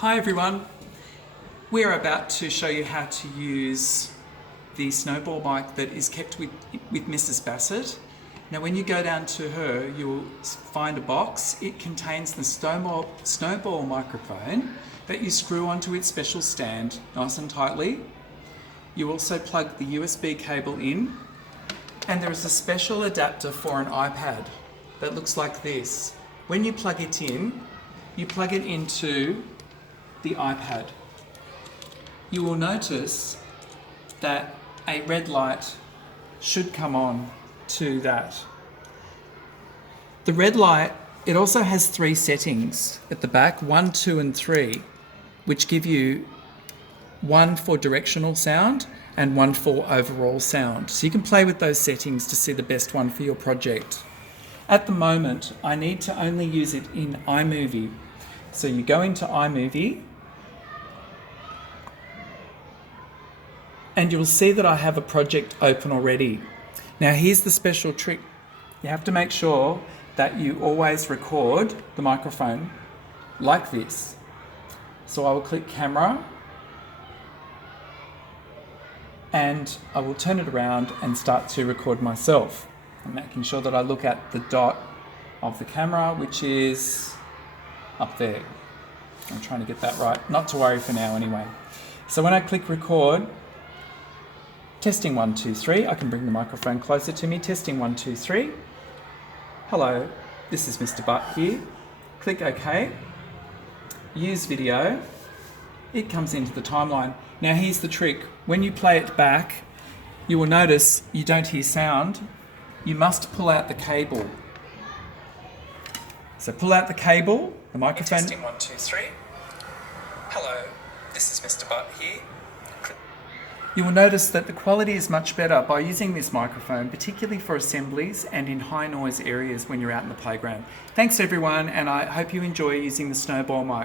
Hi everyone, we're about to show you how to use the snowball mic that is kept with Mrs. Bassett. Now when you go down to her, you'll find a box. It contains the snowball microphone that you screw onto its special stand nice and tightly. You also plug the USB cable in, and there is a special adapter for an iPad that looks like this. When you plug it in, you plug it into the iPad. You will notice that a red light should come on to that. The red light, it also has 3 settings at the back, 1, 2 and 3, which give you 1 for directional sound and 1 for overall sound. So you can play with those settings to see the best one for your project. At the moment, I need to only use it in iMovie. So you go into iMovie, and you'll see that I have a project open already. Now here's the special trick. You have to make sure that you always record the microphone like this. So I will click camera, and I will turn it around and start to record myself. I'm making sure that I look at the dot of the camera, which is up there. I'm trying to get that right. Not to worry for now anyway. So when I click record, testing 1, 2, 3, I can bring the microphone closer to me. Testing 1, 2, 3. Hello, this is Mr. Butt here. Click OK. Use video. It comes into the timeline. Now here's the trick. When you play it back, you will notice you don't hear sound. You must pull out the cable. So pull out the cable, the microphone. Testing 1, 2, 3. Hello, this is Mr. Butt here. You will notice that the quality is much better by using this microphone, particularly for assemblies and in high noise areas when you're out in the playground. Thanks everyone, and I hope you enjoy using the snowball mic.